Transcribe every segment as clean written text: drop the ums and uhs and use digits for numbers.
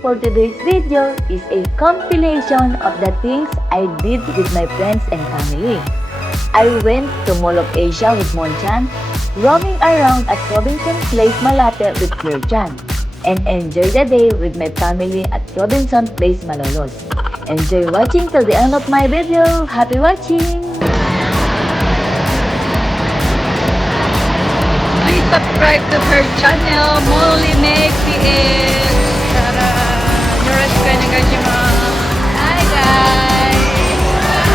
for today's video is a compilation of the things I did with my friends and family. I went to Mall of Asia with Monchan, roaming around at Robinson Place Malate with Claire Chan, and enjoy the day with my family at Robinson Place Malolos. Enjoy watching till the end of my video. Happy watching! Please subscribe to her channel, Molly Meg PH. Tara! Yoroshiku onegaishimasu. Hi guys! Tara!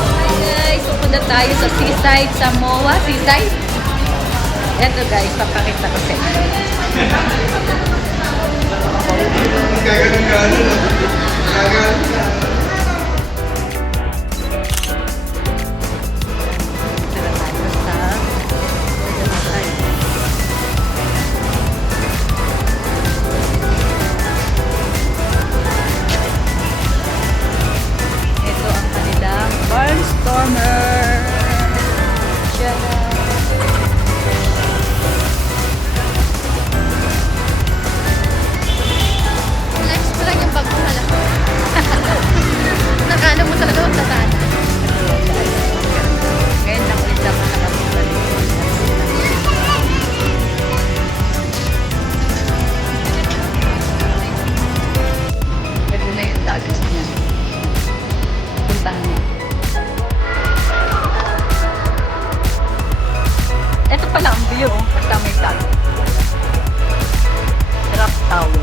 Hi guys! Pupunta tayo sa seaside, sa MOA. Seaside? Eto guys, papakita ko sa inyo. Barnstormer! Relax mo lang yung bag mo na lang. Nakala mo talaga ang tatana. Ngayon lang ulit ako nakapunta dito. Pwede na yung dagat niya. Puntahan niya. Ito pala ang view, kasama yung tag. Drop tower.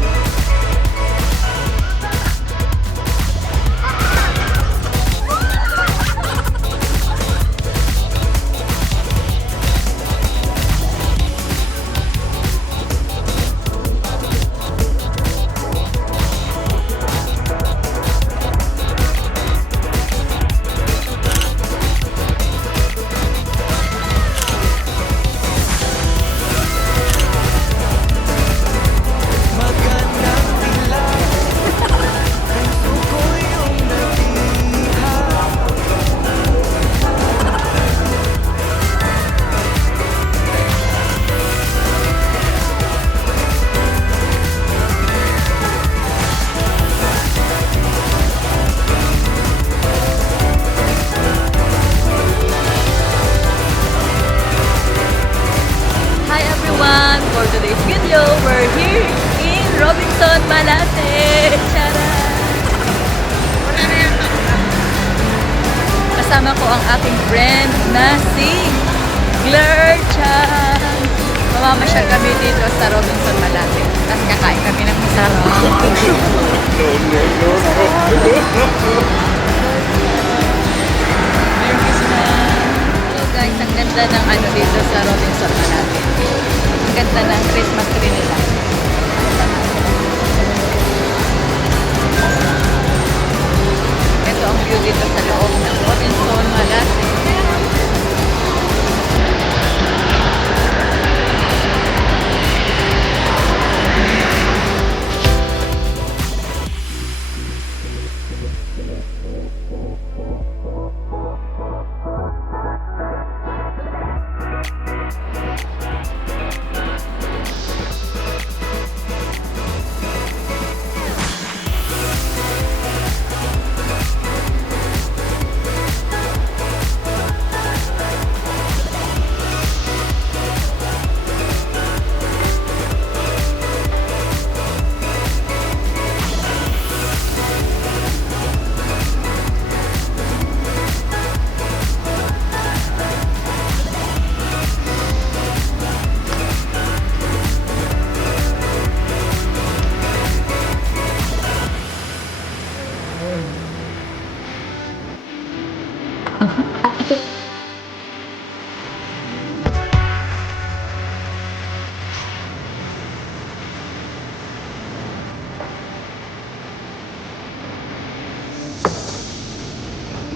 For today's video, we're here in Robinson, Malate. Tara! Kasama ko ang aking friend na si Claire Chan. Mamamasyal kami dito sa Robinson, Malate. Tapos kakain kami ng masarap. Merry Christmas! Hello guys, ang ganda ng ano dito sa Robinson, Malate. Ganda ng Christmas tree nila. Ito ang view dito sa loob ng Robinson, Malate.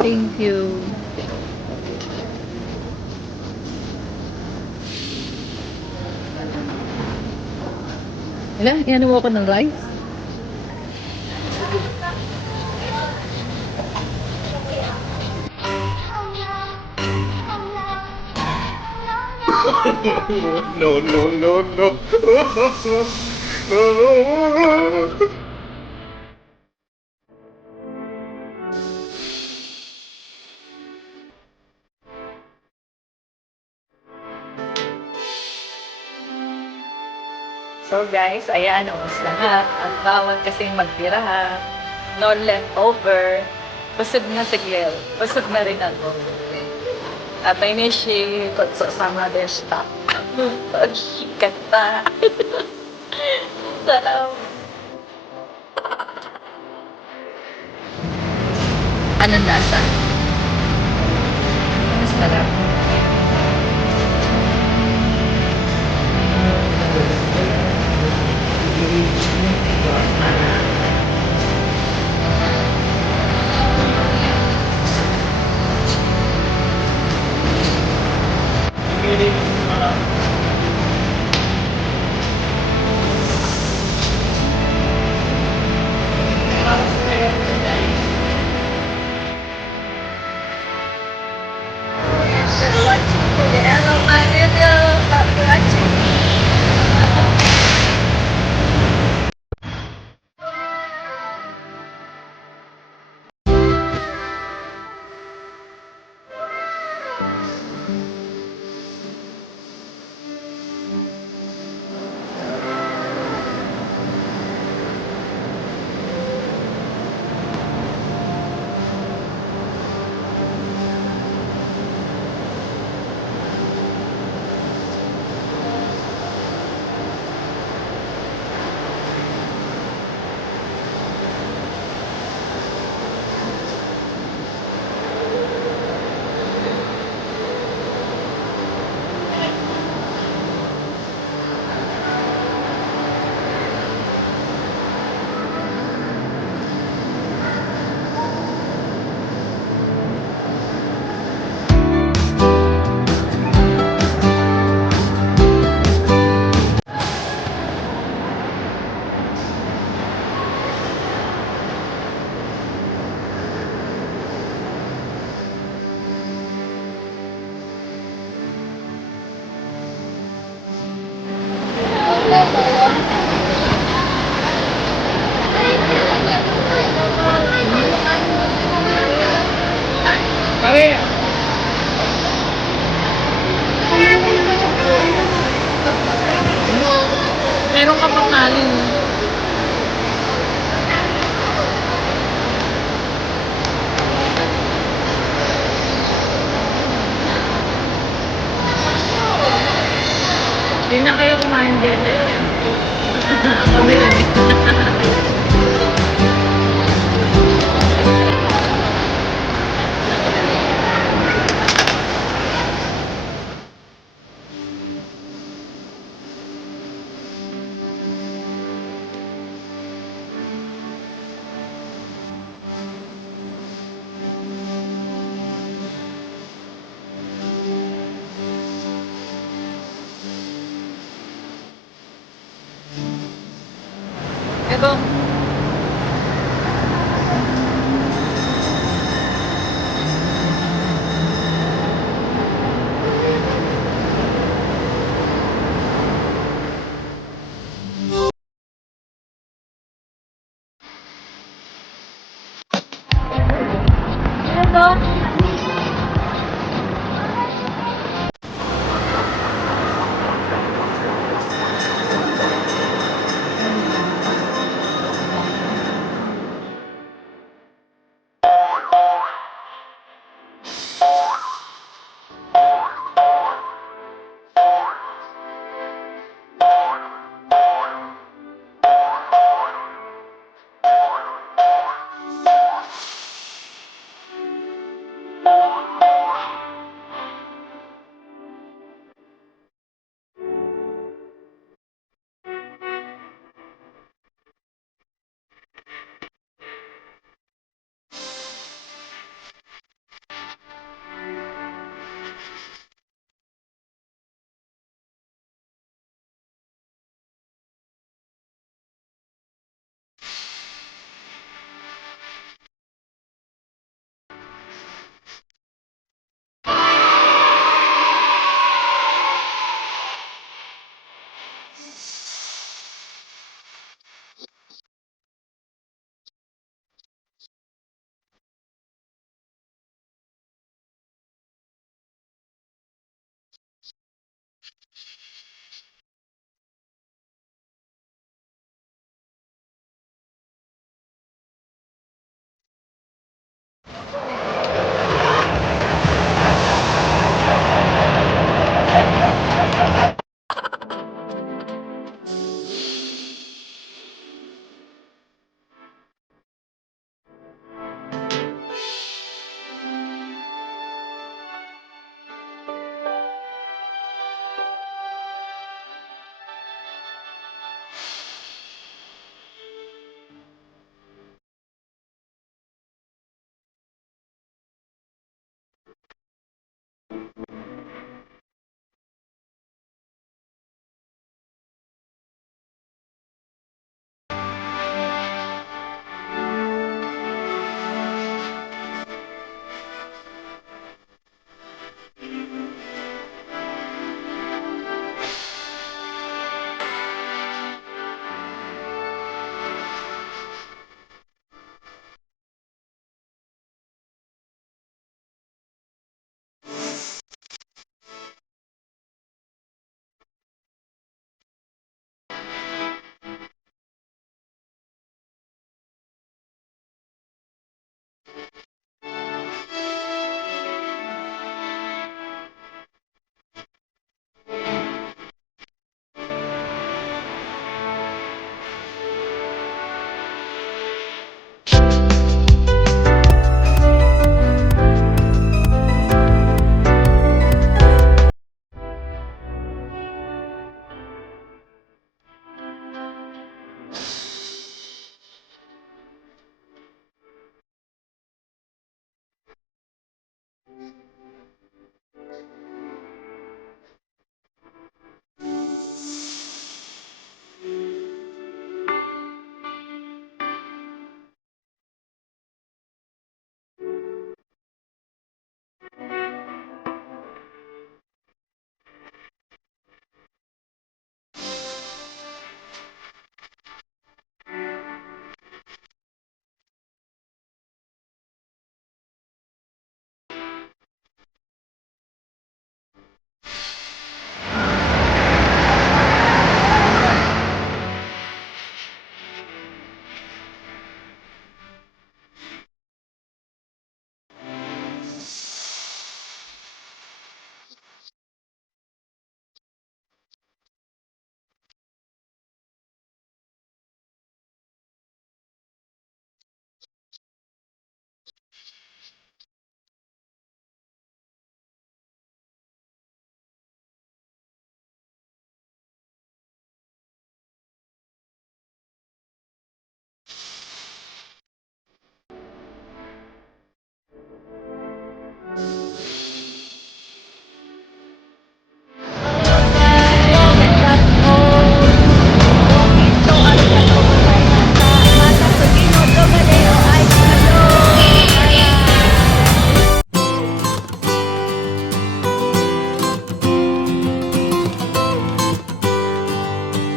Thank you. Wala, yan mo ako ng rice. No. So guys, ayan, ubos lahat. Ang bawal kasing magtira ha. No leftover. Busog na si Gil. Busog na rin ako. At may nishi, kutso sama desta. Kata. Sarap. Anong lasa? Mas sarap. Meron ka pang alin. Hindi na kayo kumain din. Kami rin. Ito. Ito.